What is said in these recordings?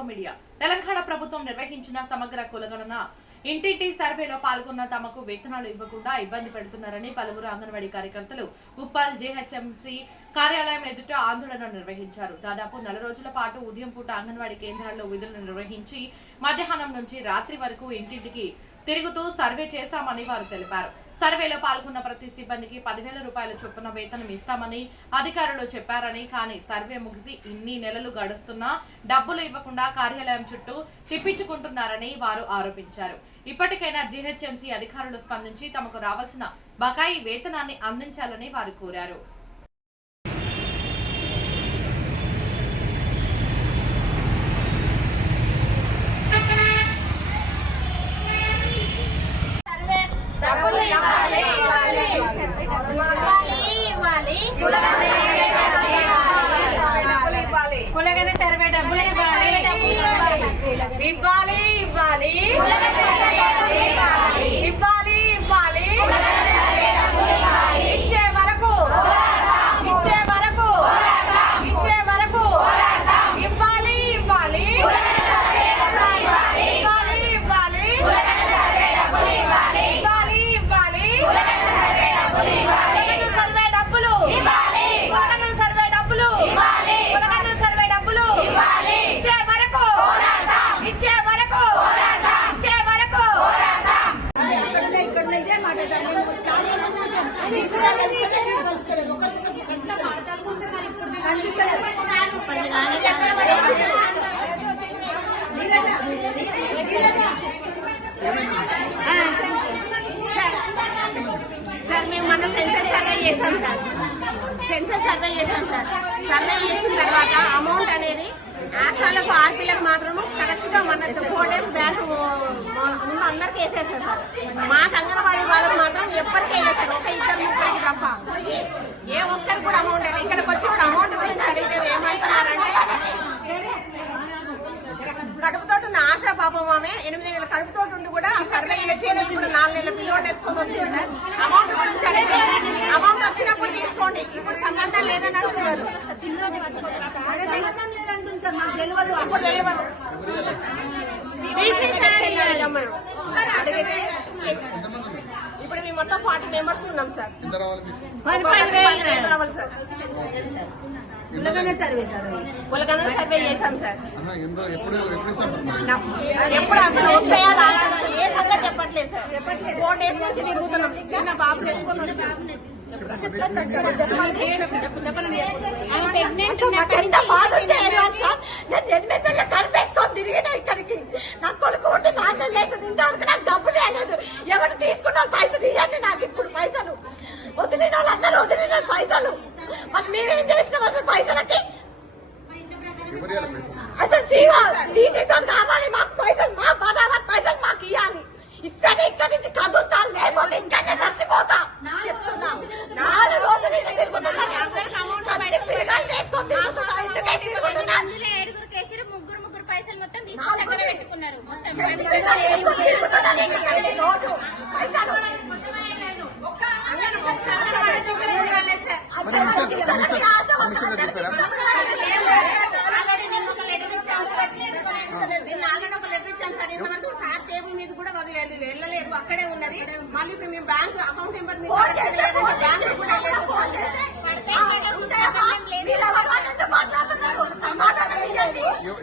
నమస్తే మీడియా తెలంగాణ ప్రభుత్వం నిర్వహించిన సమగ్ర కులగణన. ఇంటింటి సర్వేలో పాల్గొన్న తమకు వేతనాలు ఇవ్వకుండా ఇబ్బంది పెడుతున్నారని పలువురు అంగన్వాడీ కార్యకర్తలు ఉప్పల్ జేహెచ్ఎంసీ కార్యాలయం ఎదుట ఆందోళన నిర్వహించారు. దాదాపు నెల రోజుల పాటు ఉదయం పూట అంగన్వాడీ కేంద్రాల్లో విధులు నిర్వహించి మధ్యాహ్నం నుంచి రాత్రి వరకు ఇంటింటికి తిరుగుతూ సర్వే చేశామని వారు తెలిపారు. సర్వేలో పాల్గొన్న ప్రతి సిబ్బందికి పదివేల రూపాయల చొప్పున వేతనం ఇస్తామని అధికారులు చెప్పారని కానీ సర్వే ముగిసి ఇన్ని నెలలు గడుస్తున్నా డబ్బులు ఇవ్వకుండా కార్యాలయం చుట్టూ తిప్పించుకుంటున్నారని వారు ఆరోపించారు. ఇప్పటికైనా జీహెచ్ఎంసీ అధికారులు స్పందించి తమకు రావాల్సిన బకాయి వేతనాన్ని అందించాలని వారు కోరారు డబ్బులు ఇవ్వాలి ఇవ్వాలి ఇవ్వాలి ఇవ్వాలి కులగన సర్వే డబ్బులు ఇవ్వాలి ఇవ్వాలి ఇవ్వాలి ఇవ్వాలి ఇవ్వాలి ఇచ్చే వరకు ఇచ్చే వరకు ఇచ్చే వరకు ఇవ్వాలి ఇవ్వాలి ఇవ్వాలి ఇవ్వాలి ఇవ్వాలి ఇవ్వాలి కులగన సర్వే డబ్బులు కులగన సర్వే డబ్బులు కులగన సర్వే డబ్బులు ఇచ్చే వరకు ఇచ్చే వరకు ఇచ్చే వరకు సార్ మేము మన సెన్సర్ సర్వే చేసాం సార్. సెన్సర్ సర్వే చేసాం సార్. సర్వే చేసిన తర్వాత అమౌంట్ అనేది ఆశాలకు ఆర్పీలకు మాత్రం కరెక్ట్గా మన ఫోర్ డేస్ బ్యాక్ ముందు అందరికి వేసేసారు సార్. మాకు అంగన్వాడీ వాళ్ళకి మాత్రం ఎప్పటికీ వేయలేదు ఒక ఇద్దరు ముగ్గురికి తప్ప. ఏ ఒక్కరికి కూడా అమౌంట్ ఇక్కడికి వచ్చి కూడా అమౌంట్ గురించి అడిగితే ఏమంటున్నారంటే కడుపుతోటి ఉన్న ఆశా పాపం ఆమె ఎనిమిది నెలల కడుపుతోటి ఉండి కూడా సర్వే చేసి నాలుగు నెలల పిల్లోడు ఎత్తుకొని వచ్చింది సార్ అమౌంట్ గురించి అడిగితే అమౌంట్ వచ్చినప్పుడు తీసుకోండి ఇప్పుడు సంబంధం లేదని అంటున్నారు ఇప్పుడు తెలియదు తీసేసారని వెళ్ళాడు గమ్మున. అడిగితే ఇప్పుడు మేము మొత్తం ఫార్టీ మెంబర్స్ ఉన్నాం సార్. రావాలి సార్. కులగన సర్వే చేశాం సార్. ఎప్పుడు ఎప్పుడు ఇస్తాం ఎప్పుడు అసలు వస్తాయా రాదా అని ఏ సంగతి చెప్పట్లేదు సార్. ఫోర్ డేస్ నుంచి తిరుగుతున్నాం. చిన్న బాబు ఎత్తుకొని వచ్చాం. ఎంత బాధ కనిపెట్టుకొని తిరిగిన ఇక్కడికి నా కొడుకు ఉంటే నాన్న లేదు. ఇంతవరకు నాకు డబ్బులు లేదు. ఎవరు తీసుకున్న పైసలు ఇవ్వండి నాకు ఇప్పుడు పైసలు. వదిలిన వాళ్ళందరూ వదిలిన పైసలు. మరి మేమేం చేసినాం అసలు పైసలకి? అసలు జీవో తీసేసాం కావాలి మాకు పైసలు మా బరాబర్ పైసలు మాకు ఇవ్వాలి ఇస్తేనే ఇక్కడి నుంచి కదులుతాను లేకపోతే ఇంకనే చచ్చిపోతా చెప్తున్నా. నాలుగు రోజులు నుంచి తిరుగుతున్నా. చచ్చి పిల్లగాళ్ళు వేసుకొని తిరుగుతున్నా. ఇంటికే తిరుగుతున్నా. అందులో ఏడుగురు కేసరి ముగ్గురు ముగ్గురు పైసలు మొత్తం తీసుకుని దగ్గర పెట్టుకున్నారు మొత్తం చచ్చి పిల్లగాళ్ళు వేసుకొని తిరుగుతున్నా నేను ఇక్కడికి రోజు. పైసలు. మరి కమిషన్ కమిషన్ కమిషన్ రేట్ చెప్పారా నిన్న ఆల్రెడీ ఒక లెటర్ ఇచ్చాం సార్ ఇంతవరకు సార్ టేబుల్ మీద కూడా వదిలేదు వెళ్ళలేదు అక్కడే ఉన్నది మళ్ళీ ఇప్పుడు మేము బ్యాంక్ అకౌంట్ నెంబర్ మీద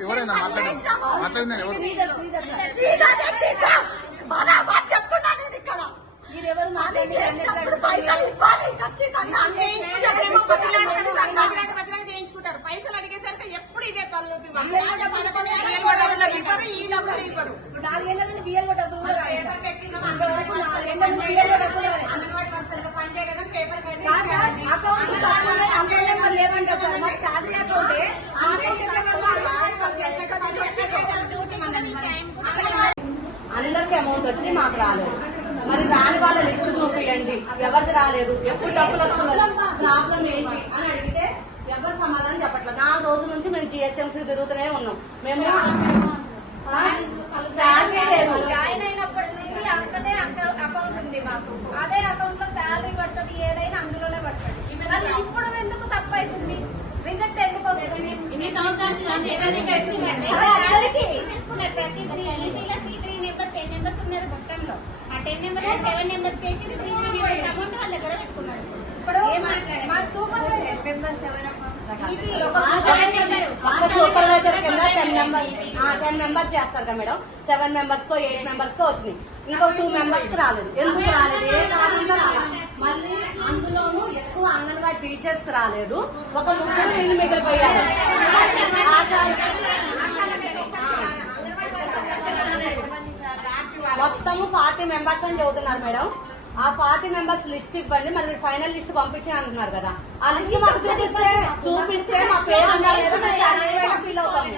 ఎవరైనా మాట్లాడారు మాట్లాడింది ఎవరు? చేయించుకుంటారు. పైసలు అడిగేసరికి ఎప్పుడు ఇదే తలనొప్పి డబ్బులు ఇవ్వరు ఈ డబ్బులు ఇవ్వరు. అందరికి అమౌంట్ వచ్చినాయి మాకు రాలేదు. మరి రాని వాళ్ళ లిస్టు చూపించండి ఎవరికి రాలేదు? ఎప్పుడు డబ్బులు వస్తున్నారు ప్రాబ్లం ఏంటి? అని అడిగితే ఎవరు సమాధానం చెప్పట్లేదు. నాలుగు రోజుల నుంచి మేము జిహెచ్ఎంసీ తిరుగుతూనే ఉన్నాం. మేము శాలరీ లేదు జాయిన్ అయినప్పటి నుండి అక్కడే అకౌంట్ ఉంది మాకు అదే అకౌంట్లో శాలరీ పడుతుంది ఏదైనా అందులోనే పడుతుంది మరి ఇప్పుడు ఎందుకు తప్పు అవుతుంది రిజెక్ట్ ఎందుకు వస్తుంది తీసుకున్నారు ప్రతి three ఈపీలో three three number ten numbers ఉన్నారు మొత్తంలో. ఆ టెన్ నెంబర్స్ సెవెన్ నెంబర్స్ చేసి త్రీ త్రీ నెంబర్స్ అమౌంట్ వాళ్ళ దగ్గర పెట్టుకున్నారు. ఇప్పుడు మా సూపర్వైజర్ ఒక సూపర్వైజర్ కింద టెన్ మెంబర్ టెన్ మెంబర్స్ చేస్తారు కదా మేడం. సెవెన్ మెంబర్స్ కో ఎయిట్ మెంబర్స్ కో వచ్చినాయి. ఇంకో టూ మెంబర్స్కి రాలేదు? ఎందుకు రాలేదు? ఏ కారణంగా రాలేదు? మళ్ళీ అందులోనూ ఎక్కువ అంగన్వాడీ టీచర్స్ రాలేదు. ఒక ముగ్గురు మిగిలిపోయారు. మొత్తము ఫార్టీ మెంబర్స్ అని చెబుతున్నారు మేడం. ఆ ఫార్టీ మెంబర్స్ లిస్ట్ ఇవ్వండి మరి మీరు ఫైనల్ లిస్ట్ పంపించి అంటున్నారు కదా. ఆ లిస్ట్ మాకు చూపిస్తే చూపిస్తే మా పేరు ఫీల్ అవుతాము.